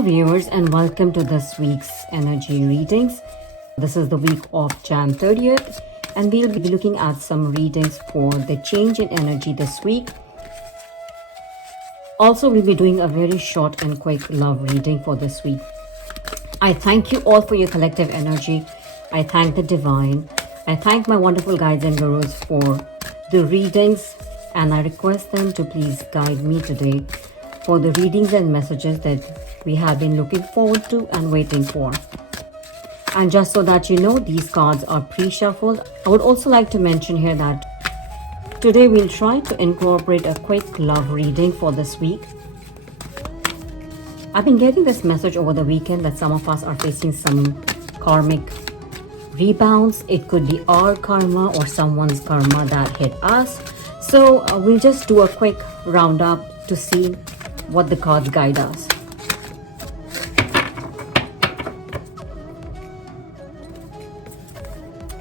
Hello viewers, and welcome to this week's energy readings. This is the week of Jan 30th, and we'll be looking at some readings for the change in energy this week. Also, we'll be doing a very short and quick love reading for this week. I thank you all for your collective energy. I thank the divine. I thank my wonderful guides and gurus for the readings, and I request them to please guide me today for the readings and messages that we have been looking forward to and waiting for. And just so that you know, these cards are pre-shuffled. I would also like to mention here that today we'll try to incorporate a quick love reading for this week. I've been getting this message over the weekend that some of us are facing some karmic rebounds. It could be our karma or someone's karma that hit us. So we'll just do a quick roundup to see what the cards guide us.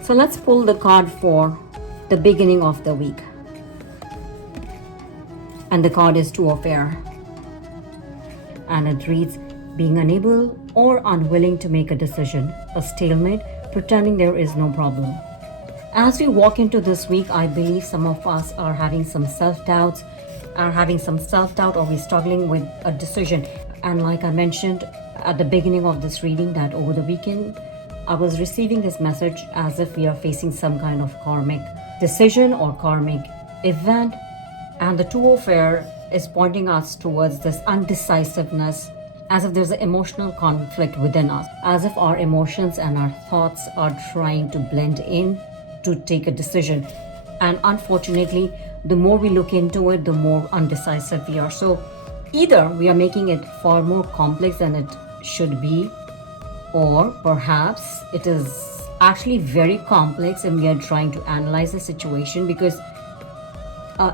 So let's pull the card for the beginning of the week. And the card is Two of Air. And it reads, being unable or unwilling to make a decision, a stalemate, pretending there is no problem. As we walk into this week, I believe some of us are having some self-doubts, or we're struggling with a decision. And like I mentioned at the beginning of this reading, that over the weekend, I was receiving this message as if we are facing some kind of karmic decision or karmic event. And the Two of Air is pointing us towards this undecisiveness, as if there's an emotional conflict within us, as if our emotions and our thoughts are trying to blend in to take a decision. And unfortunately, the more we look into it, the more undecisive we are. So either we are making it far more complex than it should be, or perhaps it is actually very complex and we are trying to analyze the situation, because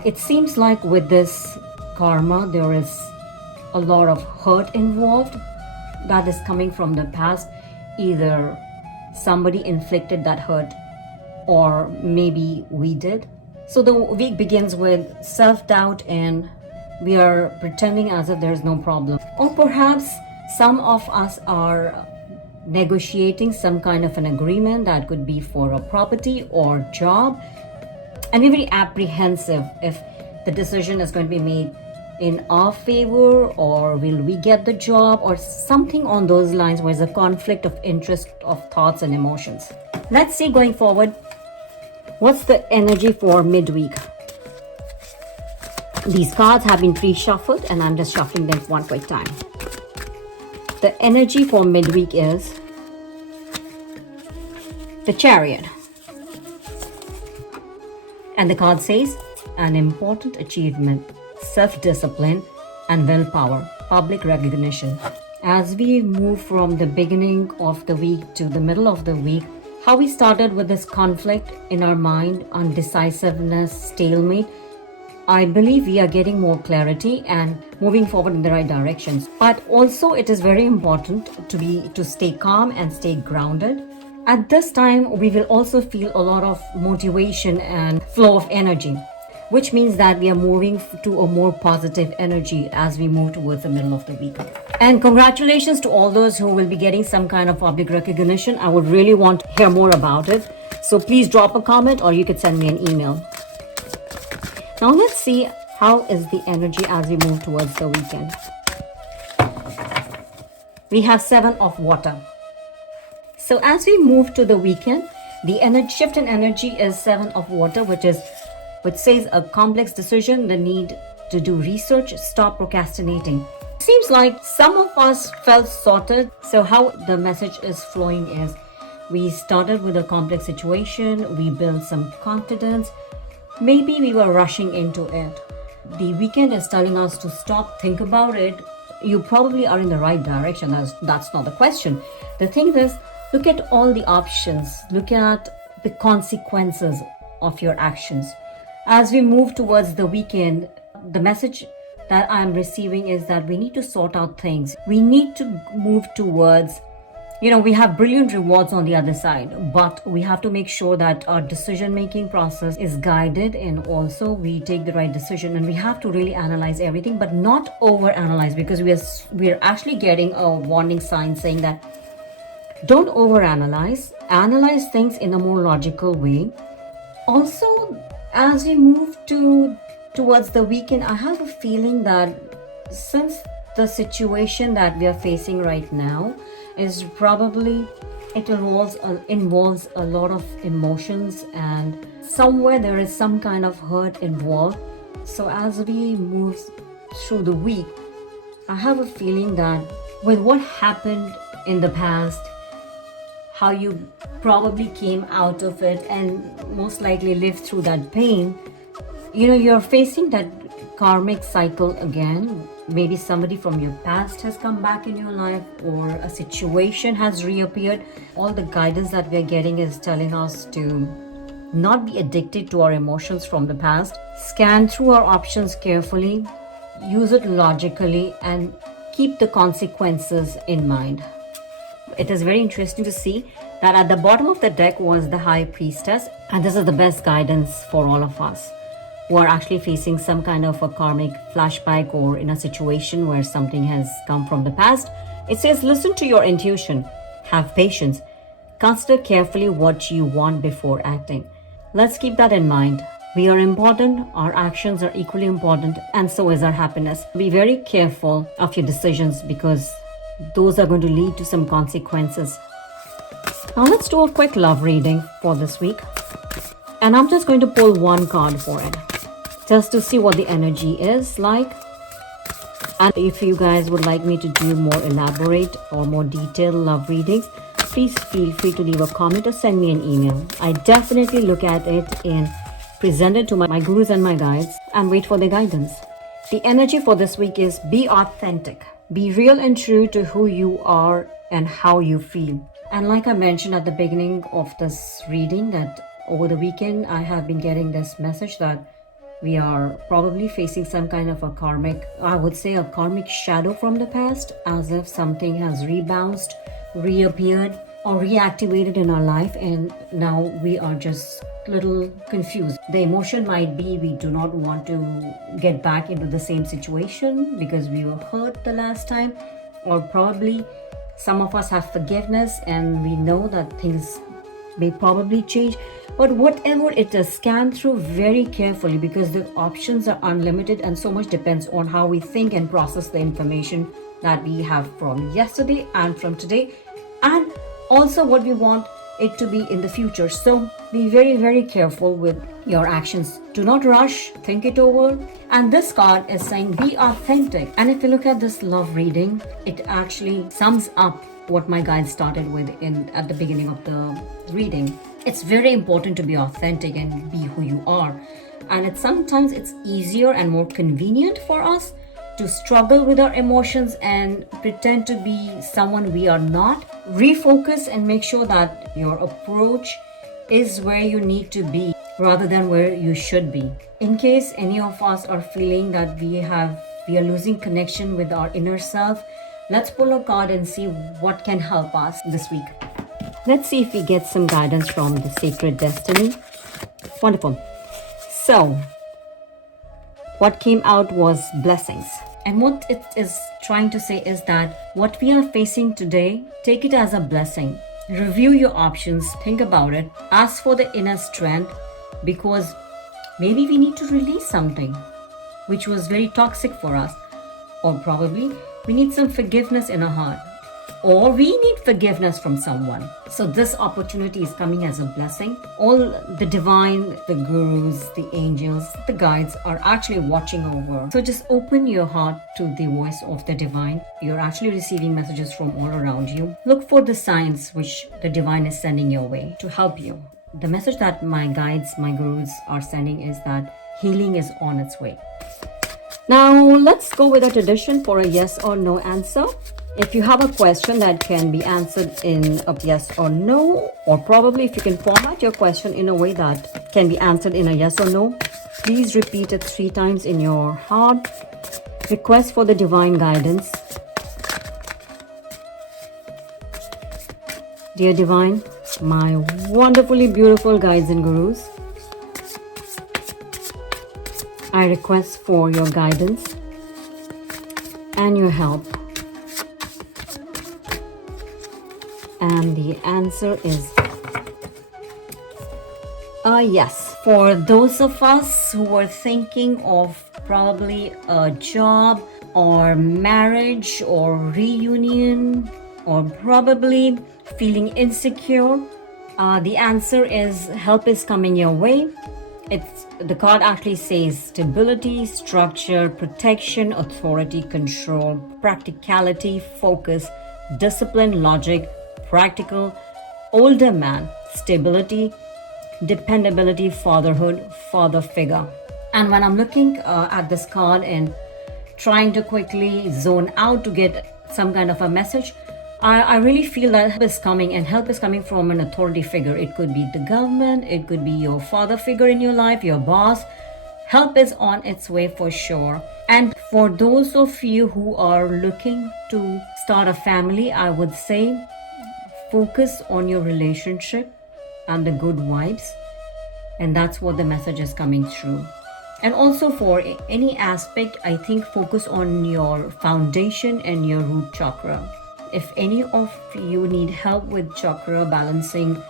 it seems like with this karma there is a lot of hurt involved that is coming from the past. Either somebody inflicted that hurt or maybe we did. So the week begins with self-doubt and we are pretending as if there is no problem. Or perhaps some of us are negotiating some kind of an agreement that could be for a property or job, and we're very apprehensive if the decision is going to be made in our favor, or will we get the job, or something on those lines where there's a conflict of interest of thoughts and emotions. Let's see going forward, what's the energy for midweek? These cards have been pre-shuffled and I'm just shuffling them one quick time. The energy for midweek is the Chariot. And the card says, an important achievement, self-discipline and willpower, public recognition. As we move from the beginning of the week to the middle of the week, how we started with this conflict in our mind, undecisiveness, stalemate, I believe we are getting more clarity and moving forward in the right directions. But also it is very important to stay calm and stay grounded. At this time, we will also feel a lot of motivation and flow of energy, which means that we are moving to a more positive energy as we move towards the middle of the week. And congratulations to all those who will be getting some kind of public recognition. I would really want to hear more about it. So please drop a comment or you could send me an email. Now let's see how is the energy as we move towards the weekend. We have Seven of Water. So as we move to the weekend, the shift in energy is Seven of Water, which says a complex decision, the need to do research, stop procrastinating. Seems like some of us felt sorted. So how the message is flowing is, we started with a complex situation, we built some confidence, maybe we were rushing into it. The weekend is telling us to stop, think about it. You probably are in the right direction. That's not the question. The thing is, look at all the options. Look at the consequences of your actions. As we move towards the weekend, the message that I'm receiving is that we need to sort out things. We need to move towards, we have brilliant rewards on the other side, but we have to make sure that our decision-making process is guided and also we take the right decision. And we have to really analyze everything, but not over-analyze, because we're actually getting a warning sign saying that don't over-analyze. Analyze things in a more logical way. Also, as we move towards the weekend, I have a feeling that since the situation that we are facing right now is probably, it involves a lot of emotions, and somewhere there is some kind of hurt involved. So as we move through the week, I have a feeling that with what happened in the past, how you probably came out of it and most likely lived through that pain, you're facing that karmic cycle again. Maybe somebody from your past has come back in your life, or a situation has reappeared. All the guidance that we're getting is telling us to not be addicted to our emotions from the past. Scan through our options carefully, use it logically, and keep the consequences in mind. It is very interesting to see that at the bottom of the deck was the High Priestess, and this is the best guidance for all of us who are actually facing some kind of a karmic flashback or in a situation where something has come from the past. It says, listen to your intuition, have patience, consider carefully what you want before acting. Let's keep that in mind. We are important, our actions are equally important, and so is our happiness. Be very careful of your decisions, because those are going to lead to some consequences. Now let's do a quick love reading for this week. And I'm just going to pull one card for it, just to see what the energy is like. And if you guys would like me to do more elaborate or more detailed love readings, please feel free to leave a comment or send me an email. I definitely look at it and present it to my gurus and my guides and wait for their guidance. The energy for this week is be authentic. Be real and true to who you are and how you feel. And like I mentioned at the beginning of this reading, that over the weekend I have been getting this message that we are probably facing some kind of a karmic, I would say a karmic shadow from the past, as if something has rebounced, reappeared, or reactivated in our life, and now we are just a little confused. The emotion might be we do not want to get back into the same situation because we were hurt the last time, or probably some of us have forgiveness and we know that things may probably change. But whatever it is, scan through very carefully, because the options are unlimited and so much depends on how we think and process the information that we have from yesterday and from today, and also what we want it to be in the future. So be very, very careful with your actions. Do not rush, think it over. And this card is saying be authentic. And if you look at this love reading, it actually sums up what my guide started with at the beginning of the reading. It's very important to be authentic and be who you are. And sometimes it's easier and more convenient for us to struggle with our emotions and pretend to be someone we are not. Refocus and make sure that your approach is where you need to be rather than where you should be. In case any of us are feeling that we are losing connection with our inner self, let's pull a card and see what can help us this week. Let's see if we get some guidance from the Sacred Destiny. Wonderful. So, what came out was blessings. And what it is trying to say is that what we are facing today, take it as a blessing. Review your options, think about it, ask for the inner strength, because maybe we need to release something which was very toxic for us, or probably we need some forgiveness in our heart, or we need forgiveness from someone. So this opportunity is coming as a blessing. All the divine, the gurus, the angels, the guides are actually watching over. So just open your heart to the voice of the divine. You're actually receiving messages from all around you. Look for the signs which the divine is sending your way to help you. The message that my guides, my gurus are sending is that healing is on its way. Now let's go with a tradition for a yes or no answer. If you have a question that can be answered in a yes or no, or probably if you can format your question in a way that can be answered in a yes or no, please repeat it 3 times in your heart. Request for the divine guidance. Dear Divine, my wonderfully beautiful guides and gurus, I request for your guidance and your help. And the answer is yes. For those of us who are thinking of probably a job or marriage or reunion or probably feeling insecure, the answer is help is coming your way. The card actually says stability, structure, protection, authority, control, practicality, focus, discipline, logic, practical, older man, stability, dependability, fatherhood, father figure. And when I'm looking at this card and trying to quickly zone out to get some kind of a message, I really feel that help is coming, and help is coming from an authority figure. It could be the government, it could be your father figure in your life, your boss. Help is on its way for sure. And for those of you who are looking to start a family, I would say focus on your relationship and the good vibes. And that's what the message is coming through. And also for any aspect, I think focus on your foundation and your root chakra. If any of you need help with chakra balancing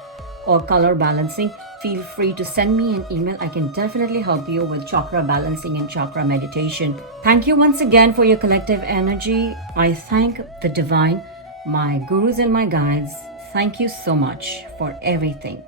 or color balancing, feel free to send me an email. I can definitely help you with chakra balancing and chakra meditation. Thank you once again for your collective energy. I thank the divine, my gurus and my guides. Thank you so much for everything.